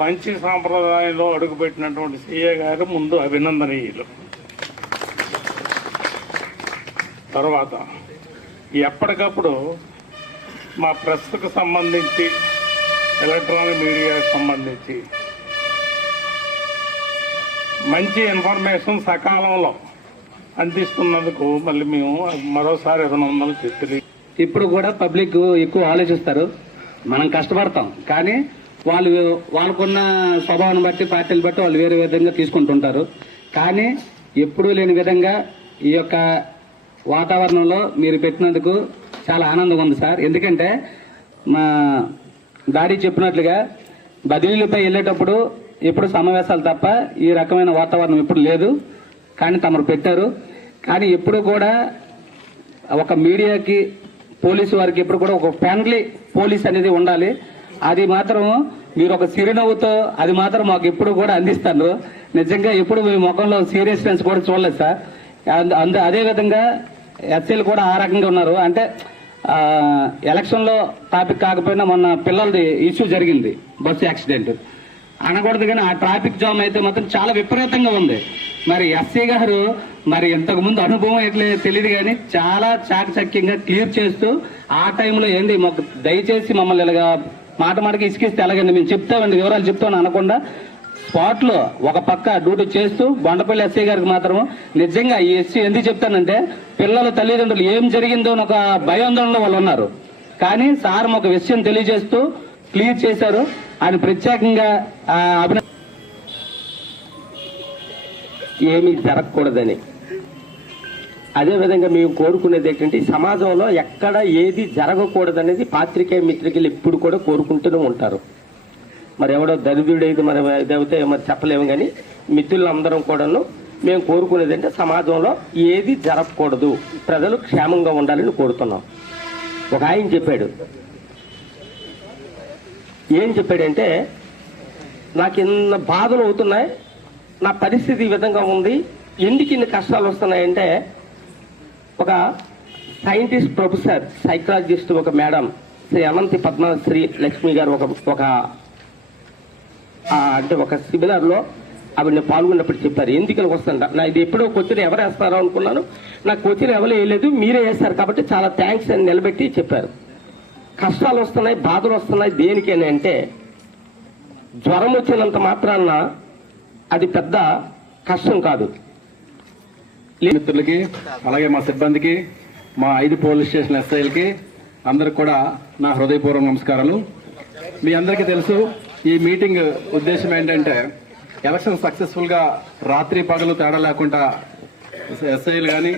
మంచి సాంప్రదాయంలో అడుగుపెట్టినటువంటి సీఏ గారు ముందు అభినందనీయులు. తర్వాత ఎప్పటికప్పుడు మా ప్రెస్కు సంబంధించి ఎలక్ట్రానిక్ మీడియాకు సంబంధించి మంచి ఇన్ఫర్మేషన్ సకాలంలో అందిస్తున్నందుకు మళ్ళీ మేము మరోసారి అభినందనలు చెప్పి, ఇప్పుడు కూడా పబ్లిక్ ఎక్కువ ఆలోచిస్తారు. మనం కష్టపడతాం, కానీ వాళ్ళకున్న స్వభావాన్ని బట్టి, పార్టీలు బట్టి వాళ్ళు వేరే విధంగా తీసుకుంటుంటారు. కానీ ఎప్పుడూ లేని విధంగా ఈ యొక్క వాతావరణంలో మీరు పెట్టినందుకు చాలా ఆనందంగా ఉంది సార్. ఎందుకంటే మా దాడి చెప్పినట్లుగా బదిలీలపై వెళ్ళేటప్పుడు ఎప్పుడు సమావేశాలు తప్ప ఈ రకమైన వాతావరణం ఎప్పుడు లేదు. కానీ తమరు పెట్టారు. కానీ ఎప్పుడు కూడా ఒక మీడియాకి, పోలీసు వారికి ఎప్పుడు కూడా ఒక ఫ్రెండ్లీ పోలీస్ అనేది ఉండాలి. అది మాత్రం మీరు ఒక చిరునవ్వుతో అది మాత్రం మాకు ఎప్పుడు కూడా అందిస్తారు. నిజంగా ఎప్పుడు మీ ముఖంలో సీరియస్నెస్ కూడా చూడలేదు సార్. అదేవిధంగా ఎస్సీలు కూడా ఆ రకంగా ఉన్నారు. అంటే ఎలక్షన్లో టాపిక్ కాకపోయినా మొన్న పిల్లలది ఇష్యూ జరిగింది, బస్సు యాక్సిడెంట్ అనకూడదు, కానీ ఆ ట్రాఫిక్ జామ్ అయితే మాత్రం చాలా విపరీతంగా ఉంది. మరి ఎస్సీ గారు మరి ఇంతకు ముందు అనుభవం ఎట్లే తెలియదు, కానీ చాలా చాకచక్యంగా క్లియర్ చేస్తూ ఆ టైంలో ఏంటి మాకు దయచేసి మమ్మల్ని ఇలాగా మాటకి ఇసుకిస్తే ఎలాగండి మేము చెప్తామండి, వివరాలు చెప్తామని అనకుండా స్పాట్లో ఒక పక్క డ్యూటీ చేస్తూ బొండపల్లి ఎస్సీ గారికి మాత్రం నిజంగా ఈ ఎస్సీ ఎందుకు చెప్తానంటే పిల్లల తల్లిదండ్రులు ఏం జరిగిందో అని ఒక భయాందోళనలో వాళ్ళు ఉన్నారు. కానీ సార్ ఒక విషయం తెలియజేస్తూ క్లియర్ చేశారు. ఆయన ప్రత్యేకంగా ఏమీ జరగకూడదని. అదేవిధంగా మేము కోరుకునేది ఏంటంటే సమాజంలో ఎక్కడ ఏది జరగకూడదనేది పాత్రికేయ మిత్రికలు ఇప్పుడు కూడా కోరుకుంటూనే ఉంటారు. మరి ఎవడో దరిద్రుడైతే మరి ఇదైతే మరి చెప్పలేము, కానీ మిత్రులందరం కూడాను మేము కోరుకునేది అంటే సమాజంలో ఏది జరగకూడదు, ప్రజలు క్షేమంగా ఉండాలని కోరుతున్నాం. ఒక ఆయన చెప్పాడు, ఏం చెప్పాడంటే నాకు ఇన్న బాధలు అవుతున్నాయి, నా పరిస్థితి ఈ విధంగా ఉంది, ఎందుకు ఇన్ని కష్టాలు వస్తున్నాయంటే ఒక సైంటిస్ట్ ప్రొఫెసర్ సైకాలజిస్ట్ ఒక మేడం శ్రీ అనంతి పద్మశ్రీ లక్ష్మి గారు ఒక అంటే ఒక సెమినార్లో ఆవిడ పాల్గొన్నప్పుడు చెప్పారు. ఎందుకని వస్తుంట నా ఇది ఎప్పుడో క్వశ్చన్ ఎవరు వేస్తారో అనుకున్నాను, నాకు క్వశ్చన్ ఎవరు వేయలేదు, మీరే వేస్తారు కాబట్టి చాలా థ్యాంక్స్ అని నిలబెట్టి చెప్పారు. కష్టాలు వస్తున్నాయి, బాధలు వస్తున్నాయి దేనికని అంటే జ్వరం వచ్చినంత మాత్రాన అది పెద్ద కష్టం కాదు. మిత్రులకి, అలాగే మా సిబ్బందికి, మా 5 పోలీస్ స్టేషన్ ఎస్ఐలకి అందరికి కూడా నా హృదయపూర్వక నమస్కారాలు. మీ అందరికీ తెలుసు ఈ మీటింగ్ ఉద్దేశం ఏంటంటే ఎలక్షన్ సక్సెస్ఫుల్ గా రాత్రి పగలు తేడా లేకుండా ఎస్ఐలు కానీ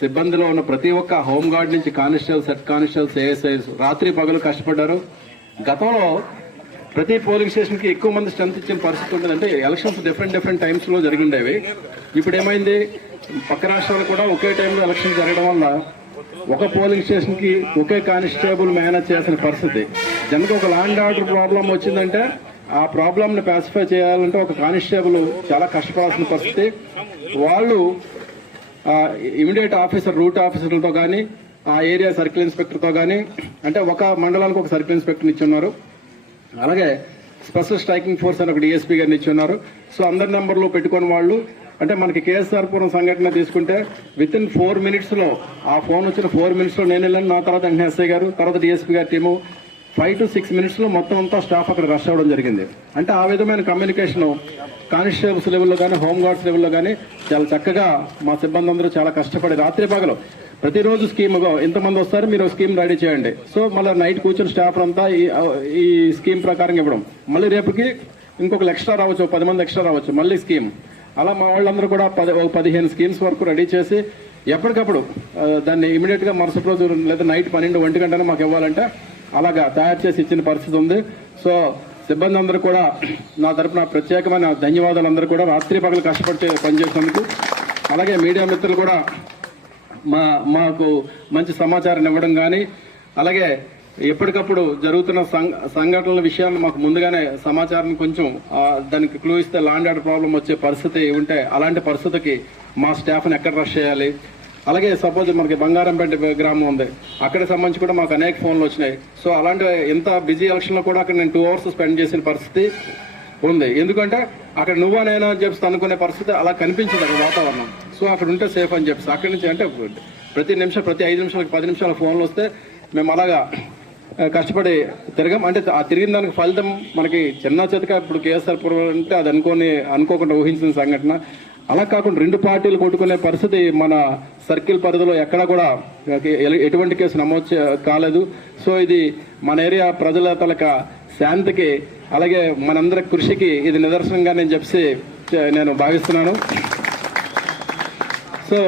సిబ్బందిలో ఉన్న ప్రతి ఒక్క హోంగార్డ్ నుంచి కానిస్టేబుల్స్, హెడ్ కానిస్టేబుల్స్, ఏఎస్ఐస్ రాత్రి పగలు కష్టపడ్డారు. గతంలో ప్రతి పోలింగ్ స్టేషన్ కి ఎక్కువ మంది స్ట్రెంత్ ఇచ్చిన పరిస్థితి ఉంటుందంటే ఎలక్షన్స్ డిఫరెంట్ టైమ్స్ లో జరిగిండేవి. ఇప్పుడు ఏమైంది, పక్క రాష్ట్రాలు కూడా ఒకే టైంలో ఎలక్షన్ జరగడం వల్ల ఒక పోలింగ్ స్టేషన్ కి ఒకే కానిస్టేబుల్ మేనేజ్ చేసిన పరిస్థితి. జనకు ఒక ల్యాండ్ ఆర్డర్ ప్రాబ్లం వచ్చిందంటే ఆ ప్రాబ్లం ని పాసిఫై చేయాలంటే ఒక కానిస్టేబుల్ చాలా కష్టపడాల్సిన పరిస్థితి. వాళ్ళు ఇమీడియట్ ఆఫీసర్, రూట్ ఆఫీసర్లతో కానీ ఆ ఏరియా సర్కిల్ ఇన్స్పెక్టర్తో కానీ, అంటే ఒక మండలానికి ఒక సర్కిల్ ఇన్స్పెక్టర్ ఇచ్చి ఉన్నారు, అలాగే స్పెషల్ స్ట్రైకింగ్ ఫోర్స్ అని ఒక డిఎస్పీ గారిని ఇచ్చి ఉన్నారు. సో అందరి నెంబర్లు పెట్టుకుని వాళ్ళు అంటే మనకి కేఎస్ఆర్పురం సంఘటన తీసుకుంటే విత్ ఇన్ 4 minutes లో ఆ ఫోన్ వచ్చిన 4 minutes లో నేను వెళ్ళాను, నా తర్వాత వెంటనే ఎస్ఐ గారు, తర్వాత డిఎస్పీ గారి టీము 5 to 6 minutes లో మొత్తం అంతా స్టాఫ్ అక్కడ రష్ అవ్వడం జరిగింది. అంటే ఆ విధమైన కమ్యూనికేషన్ కానిస్టేబుల్స్ లెవెల్లో కానీ హోంగార్డ్స్ లెవెల్లో కానీ చాలా చక్కగా మా సిబ్బంది అందరూ చాలా కష్టపడి రాత్రి పగలు ప్రతిరోజు స్కీమ్గా ఇంతమంది వస్తారు, మీరు స్కీమ్ రెడీ చేయండి. సో మళ్ళీ నైట్ కూర్చొని స్టాఫ్ అంతా ఈ స్కీమ్ ప్రకారం ఇవ్వడం, మళ్ళీ రేపుకి ఇంకొక ఎక్స్ట్రా రావచ్చు, 10 మంది ఎక్స్ట్రా రావచ్చు, మళ్ళీ స్కీమ్. అలా మా వాళ్ళందరూ కూడా 15 స్కీమ్స్ వరకు రెడీ చేసి ఎప్పటికప్పుడు దాన్ని ఇమీడియట్ గా మరుసటి రోజు లేదా నైట్ 12-1 గంటనే మాకు ఇవ్వాలంటే అలాగా తయారు చేసి ఇచ్చిన పరిస్థితి ఉంది. సో సిబ్బంది అందరూ కూడా నా తరపున ప్రత్యేకమైన ధన్యవాదాలు. అందరూ కూడా రాత్రి పగలు కష్టపడి పనిచేసినందుకు, అలాగే మీడియా మిత్రులు కూడా మాకు మంచి సమాచారం ఇవ్వడం కానీ, అలాగే ఎప్పటికప్పుడు జరుగుతున్న సంఘటనల విషయాలను మాకు ముందుగానే సమాచారం కొంచెం దానికి క్లూ ఇస్తే ల్యాండ్ ఆర్డర్ ప్రాబ్లం వచ్చే పరిస్థితి ఉంటే అలాంటి పరిస్థితికి మా స్టాఫ్ని ఎక్కడ రష్ చేయాలి. అలాగే సపోజ్ మనకి బంగారంపేట గ్రామం ఉంది, అక్కడికి సంబంధించి కూడా మాకు అనేక ఫోన్లు వచ్చినాయి. సో అలాంటి ఎంత బిజీ ఎలక్షన్లో కూడా అక్కడ నేను 2 hours స్పెండ్ చేసిన పరిస్థితి. ఉంది. ఎందుకంటే అక్కడ నువ్వా నేనా అని చెప్పి అనుకునే పరిస్థితి అలా కనిపించింది అక్కడ వాతావరణం. సో అక్కడ ఉంటే సేఫ్ అని చెప్పి అక్కడి నుంచి అంటే ప్రతి 5 నిమిషాలకు 10 నిమిషాల ఫోన్లు వస్తే మేము అలాగా కష్టపడి తిరగం. అంటే ఆ తిరిగిన దానికి ఫలితం మనకి చిన్న చితక ఇప్పుడు కేఎస్ఆర్ పురం అంటే అది అనుకోకుండా ఊహించిన సంఘటన. అలా కాకుండా 2 పార్టీలు కొట్టుకునే పరిస్థితి మన సర్కిల్ పరిధిలో ఎక్కడా కూడా ఎటువంటి కేసు నమోదు కాలేదు. సో ఇది మన ఏరియా ప్రజల తలక శాంతికి అలాగే మనందరి కృషికి ఇది నిదర్శనంగా నేను చెప్పి నేను భావిస్తున్నాను. సో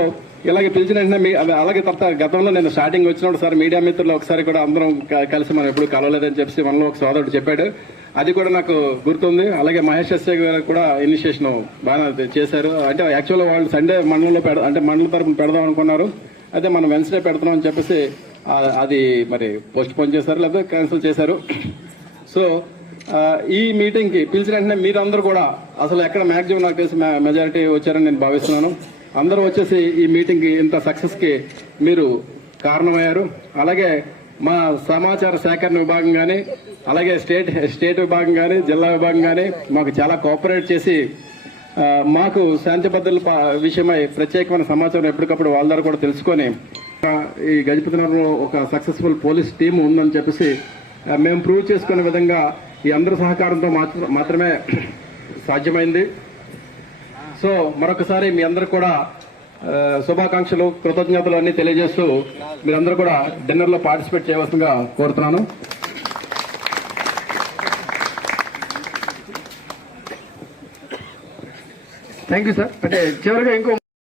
ఇలాగే పిలిచిన వెంటనే అలాగే తర్వాత గతంలో నేను స్టార్టింగ్ వచ్చినప్పుడు సార్ మీడియా మిత్రులు ఒకసారి కూడా అందరం కలిసి మనం ఎప్పుడు కలవలేదని చెప్పి మనలో ఒక సోదరుడు చెప్పాడు. అది కూడా నాకు గుర్తుంది. అలాగే మహేష్ ఎస్ఐ గారు కూడా ఇనిషియేషన్ బాగా చేశారు. అంటే యాక్చువల్గా వాళ్ళు సండే మండలంలో మండల తరపున పెడదాం అనుకున్నారు. అయితే మనం వెన్స్డే పెడుతున్నాం అని చెప్పేసి అది మరి పోస్ట్ పోన్ చేశారు లేదా క్యాన్సిల్ చేశారు. సో ఈ మీటింగ్కి పిలిచిన వెంటనే మీరందరూ కూడా అసలు ఎక్కడ మ్యాక్సిమం నాకు తెలిసి మెజారిటీ వచ్చారని నేను భావిస్తున్నాను. అందరూ వచ్చేసి ఈ మీటింగ్కి ఇంత సక్సెస్కి మీరు కారణమయ్యారు. అలాగే మా సమాచార సేకరణ విభాగం కానీ అలాగే స్టేట్ విభాగం కానీ జిల్లా విభాగం కానీ మాకు చాలా కోఆపరేట్ చేసి మాకు శాంతి భద్రతల విషయమై ప్రత్యేకమైన సమాచారం ఎప్పటికప్పుడు వాళ్ళ ద్వారా కూడా తెలుసుకొని ఈ గజపతినగరంలో ఒక సక్సెస్ఫుల్ పోలీస్ టీం ఉందని చెప్పేసి మేము ప్రూవ్ చేసుకునే విధంగా ఈ అందరి సహకారంతో మాత్రమే సాధ్యమైంది. సో మరొకసారి మీ అందరూ కూడా శుభాకాంక్షలు కృతజ్ఞతలు అన్ని తెలియజేస్తూ మీరందరూ కూడా డిన్నర్లో పార్టిసిపేట్ చేయవలసిందిగా కోరుతున్నాను. Thank you sir. అంటే చివరిగా ఇంకో